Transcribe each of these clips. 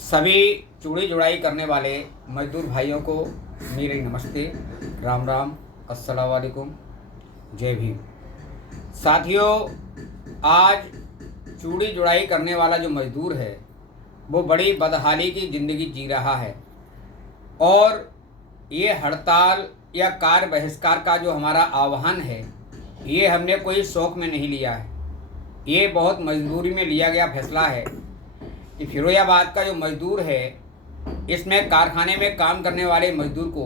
सभी चूड़ी जुड़ाई करने वाले मजदूर भाइयों को मेरे नमस्ते, राम राम, अस्सलाम वालेकुम, जय भीम। साथियों, आज चूड़ी जुड़ाई करने वाला जो मजदूर है वो बड़ी बदहाली की ज़िंदगी जी रहा है और ये हड़ताल या कार्य बहिष्कार का जो हमारा आह्वान है ये हमने कोई शौक़ में नहीं लिया है। ये बहुत मजबूरी में लिया गया फैसला है कि फिरोजाबाद का जो मज़दूर है, इसमें कारखाने में काम करने वाले मज़दूर को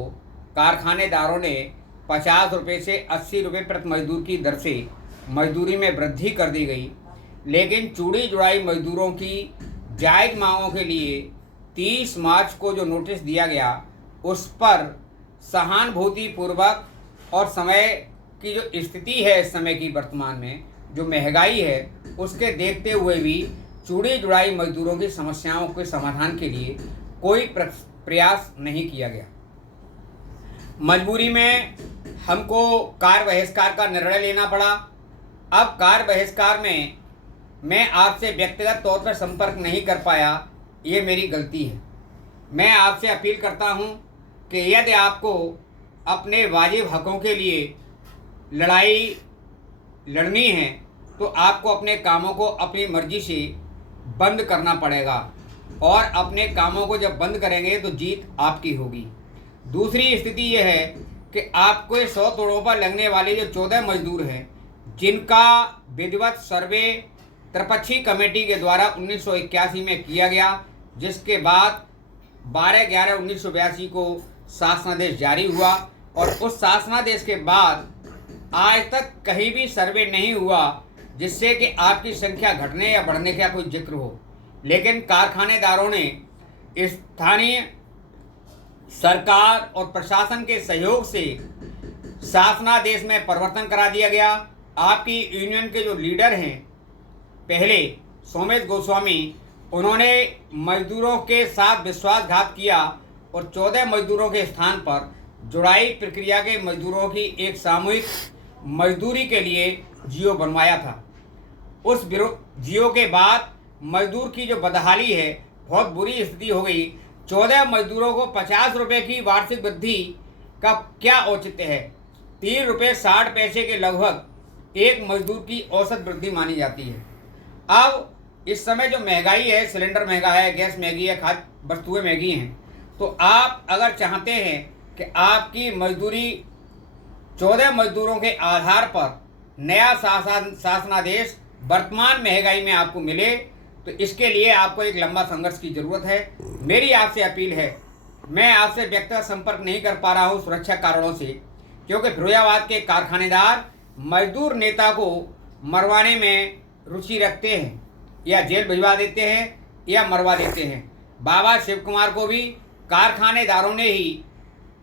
कारखानेदारों ने 50 रुपये से 80 रुपये प्रति मज़दूर की दर से मजदूरी में वृद्धि कर दी गई। लेकिन चूड़ी जुड़ाई मज़दूरों की जायज़ मांगों के लिए 30 मार्च को जो नोटिस दिया गया उस पर सहानुभूतिपूर्वक और समय की जो स्थिति है, इस समय की वर्तमान में जो महंगाई है उसके देखते हुए भी चूड़ी जुड़ाई मजदूरों की समस्याओं के समाधान के लिए कोई प्रयास नहीं किया गया। मजबूरी में हमको कार्य बहिष्कार का निर्णय लेना पड़ा। अब कार्य बहिष्कार में मैं आपसे व्यक्तिगत तौर पर संपर्क नहीं कर पाया, ये मेरी गलती है। मैं आपसे अपील करता हूँ कि यदि आपको अपने वाजिब हकों के लिए लड़ाई लड़नी है तो आपको अपने कामों को अपनी मर्जी से बंद करना पड़ेगा और अपने कामों को जब बंद करेंगे तो जीत आपकी होगी। दूसरी स्थिति यह है कि आपको 100 तोड़ों पर लगने वाले जो 14 मजदूर हैं जिनका विधिवत सर्वे त्रिपक्षीय कमेटी के द्वारा 1981 में किया गया, जिसके बाद 12/11/1982 को शासनादेश जारी हुआ और उस शासनादेश के बाद आज तक कहीं भी सर्वे नहीं हुआ जिससे कि आपकी संख्या घटने या बढ़ने का कोई जिक्र हो। लेकिन कारखानेदारों ने स्थानीय सरकार और प्रशासन के सहयोग से शासनादेश में परिवर्तन करा दिया गया। आपकी यूनियन के जो लीडर हैं पहले सोमेश गोस्वामी, उन्होंने मजदूरों के साथ विश्वासघात किया और 14 मजदूरों के स्थान पर जुड़ाई प्रक्रिया के मजदूरों की एक सामूहिक मजदूरी के लिए जियो बनवाया था। उस जियो के बाद मजदूर की जो बदहाली है, बहुत बुरी स्थिति हो गई। 14 मजदूरों को 50 रुपये की वार्षिक वृद्धि का क्या औचित्य है? 3 रुपये 60 पैसे के लगभग एक मजदूर की औसत वृद्धि मानी जाती है। अब इस समय जो महंगाई है, सिलेंडर महंगा है, गैस महंगी है, खाद्य वस्तुएं महंगी हैं, तो आप अगर चाहते हैं कि आपकी मजदूरी 14 मजदूरों के आधार पर नया शासनादेश वर्तमान महंगाई में आपको मिले, तो इसके लिए आपको एक लंबा संघर्ष की ज़रूरत है। मेरी आपसे अपील है, मैं आपसे व्यक्तिगत संपर्क नहीं कर पा रहा हूँ सुरक्षा कारणों से, क्योंकि फिरोजाबाद के कारखानेदार मजदूर नेता को मरवाने में रुचि रखते हैं, या जेल भिजवा देते हैं या मरवा देते हैं। बाबा शिव कुमार को भी कारखानेदारों ने ही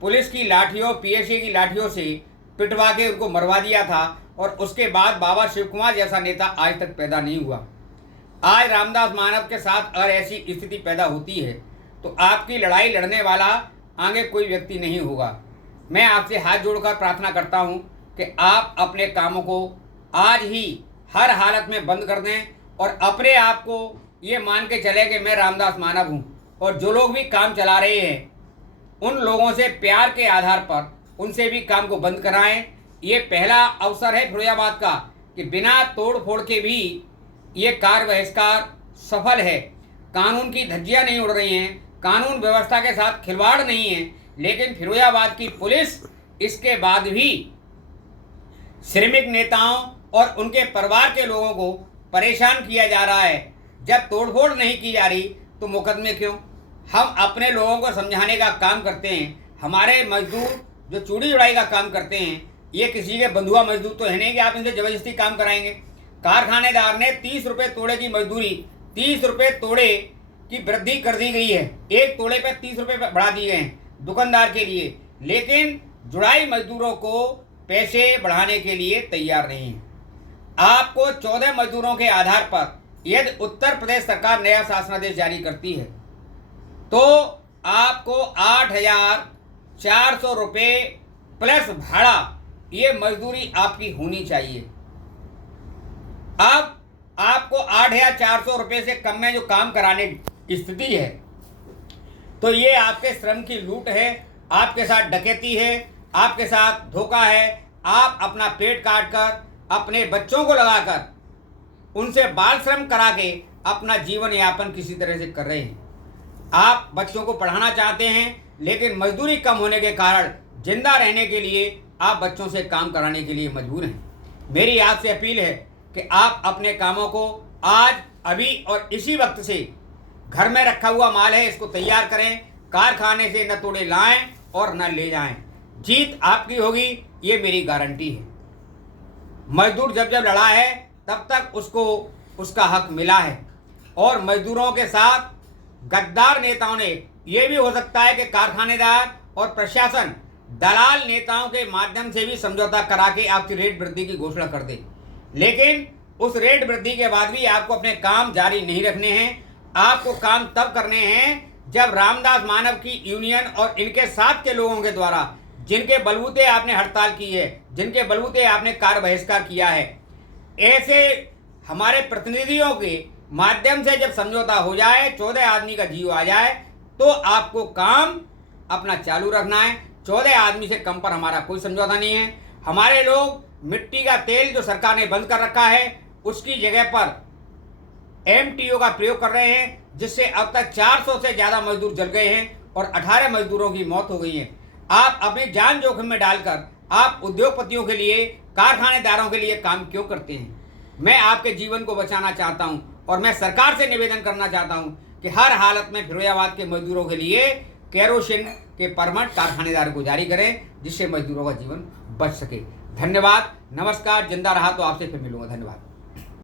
पुलिस की लाठियों, पीएसए की लाठियों से पिटवा के उनको मरवा दिया था और उसके बाद बाबा शिव कुमार जैसा नेता आज तक पैदा नहीं हुआ। आज रामदास मानव के साथ अगर ऐसी स्थिति पैदा होती है तो आपकी लड़ाई लड़ने वाला आगे कोई व्यक्ति नहीं होगा। मैं आपसे हाथ जोड़कर प्रार्थना करता हूं कि आप अपने कामों को आज ही हर हालत में बंद कर दें और अपने आप को ये मान के चले कि मैं रामदास मानव हूं, और जो लोग भी काम चला रहे हैं उन लोगों से प्यार के आधार पर उनसे भी काम को बंद कराएं। ये पहला अवसर है फिरोजाबाद का कि बिना तोड़ फोड़ के भी ये कार्य बहिष्कार सफल है। कानून की धज्जियां नहीं उड़ रही हैं, कानून व्यवस्था के साथ खिलवाड़ नहीं है, लेकिन फिरोजाबाद की पुलिस इसके बाद भी श्रमिक नेताओं और उनके परिवार के लोगों को परेशान किया जा रहा है। जब तोड़फोड़ नहीं की जा रही तो मुकदमे क्यों? हम अपने लोगों को समझाने का काम करते हैं। हमारे मजदूर जो चूड़ी जुड़ाई का काम करते हैं ये किसी के बंधुआ मजदूर तो है नहीं कि आप इनसे ज़बरदस्ती काम कराएंगे। कारखानेदार ने 30 रुपये तोड़े की मजदूरी, 30 रुपये तोड़े की वृद्धि कर दी गई है, एक तोड़े पे 30 रुपये बढ़ा दिए गए हैं दुकानदार के लिए, लेकिन जुड़ाई मजदूरों को पैसे बढ़ाने के लिए तैयार नहीं है। आपको 14 मजदूरों के आधार पर यदि उत्तर प्रदेश सरकार नया शासनादेश जारी करती है तो आपको 8,400 रुपये प्लस भाड़ा ये मजदूरी आपकी होनी चाहिए। अब आपको 8,400 रुपये से कम में जो काम कराने की स्थिति है तो ये आपके श्रम की लूट है, आपके साथ डकैती है, आपके साथ धोखा है। आप अपना पेट काट कर, अपने बच्चों को लगाकर, उनसे बाल श्रम करा के अपना जीवन यापन किसी तरह से कर रहे हैं। आप बच्चों को पढ़ाना चाहते हैं, लेकिन मजदूरी कम होने के कारण जिंदा रहने के लिए आप बच्चों से काम कराने के लिए मजबूर हैं। मेरी आपसे अपील है कि आप अपने कामों को आज, अभी और इसी वक्त से, घर में रखा हुआ माल है इसको तैयार करें, कारखाने से न तोड़े लाएं और न ले जाएं। जीत आपकी होगी, ये मेरी गारंटी है। मजदूर जब जब लड़ा है तब तक उसको उसका हक मिला है, और मजदूरों के साथ गद्दार नेताओं ने, ये भी हो सकता है कि कारखानेदार और प्रशासन दलाल नेताओं के माध्यम से भी समझौता करा के आपकी रेट वृद्धि की घोषणा कर दे, लेकिन उस रेट वृद्धि के बाद भी आपको अपने काम जारी नहीं रखने हैं। आपको काम तब करने हैं जब रामदास मानव की यूनियन और इनके साथ के लोगों के द्वारा, जिनके बलबूते आपने हड़ताल की है, जिनके बलबूते आपने कार्य बहिष्कार किया है, ऐसे हमारे प्रतिनिधियों के माध्यम से जब समझौता हो जाए, 14 आदमी का जीव आ जाए, तो आपको काम अपना चालू रखना है। 14 आदमी से कम पर हमारा कोई समझौता नहीं है। हमारे लोग मिट्टी का तेल जो सरकार ने बंद कर रखा है, उसकी जगह पर MTO का प्रयोग कर रहे हैं, जिससे अब तक 400 से ज़्यादा मजदूर जल गए हैं और 18 मजदूरों की मौत हो गई है। आप अपनी जान जोखिम में डालकर आप उद्योगपतियों के लिए, कारखानेदारों के लिए काम क्यों करते हैं? मैं आपके जीवन को बचाना चाहता हूं, और मैं सरकार से निवेदन करना चाहता हूं कि हर हालत में फिरोजाबाद के मजदूरों के लिए केरोसिन के परमिट कारखानेदार को जारी करें, जिससे मजदूरों का जीवन बच सके। धन्यवाद, नमस्कार। जिंदा रहा तो आपसे फिर मिलूंगा। धन्यवाद।